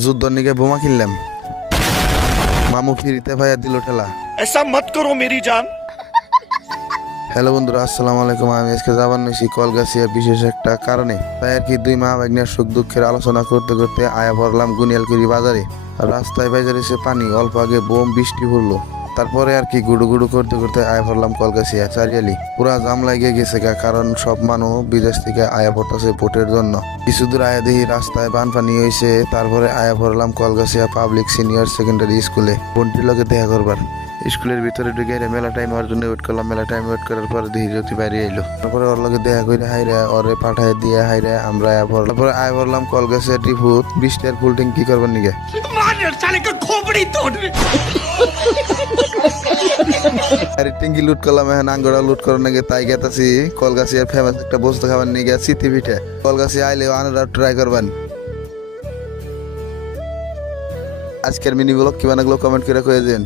যুদ্ধ নিকে বোমা কিনলাম, মামু ফিরিতে ভাইয়া দিল ঠেলা। ऐसा मत करो मेरी जान। হ্যালো বন্ধুরা, আসসালামু আলাইকুম। আমি আজকে যাবার নিয়েছি কলগাছিয়া বিশেষ একটা কারণে। তাই আর কি দুই মা ভাগ্নের সুখ দুঃখের আলোচনা করতে করতে আয়া পড়লাম গুনিয়ালকুড়ি বাজারে। আর রাস্তায় বাজারে এসে পানি, অল্প আগে বোম বৃষ্টি পড়লো। তারপরে আর কি গুডু গুডু করতে করতে আয়া পড়লাম কলগাছিয়া চারিয়ালি। পুরা জাম লাগে গেছে গা, কারণ সব মানুষ বিদেশ থেকে আয়া পড়তেছে ভোটের জন্য। কিছু দূর আয়া দেখি রাস্তায় বানপানি হয়েছে। তারপরে আয়া পড়লাম কলগাছিয়া পাবলিক সিনিয়র সেকেন্ডারি স্কুলে বোনটির লগে দেখা করবার। স্কুলের ভিতরে ঢুকে মেলা টাইম হওয়ার জন্য ওয়েট করলাম। মেলা টাইম ওয়েট করার পর দেখি জ্যোতি বাইরে এলো। তারপরে ওর লগে দেখা করে হাইরে ওরে পাঠায় দিয়ে হাইরে আমরা আয়া পড়লাম। তারপরে আয়া পড়লাম কলগাছিয়া টিপুত 20 টাকার ফুল ট্যাঙ্ক কি করবার নিগে। আরে ট্যাঙ্কি লুট করলাম, এখন আঙ্গরা লুট করার নাকি তাই গেতাছি কলগাছিয়ার ফেমাস একটা বস্তু খাবার নিয়ে চিতি পিঠে। কলগাছিয়া আইলে আনারা ট্রাই করবেন। আজকের মিনি ব্লগ কি বানাগলো কমেন্ট করে কয়ে দেন।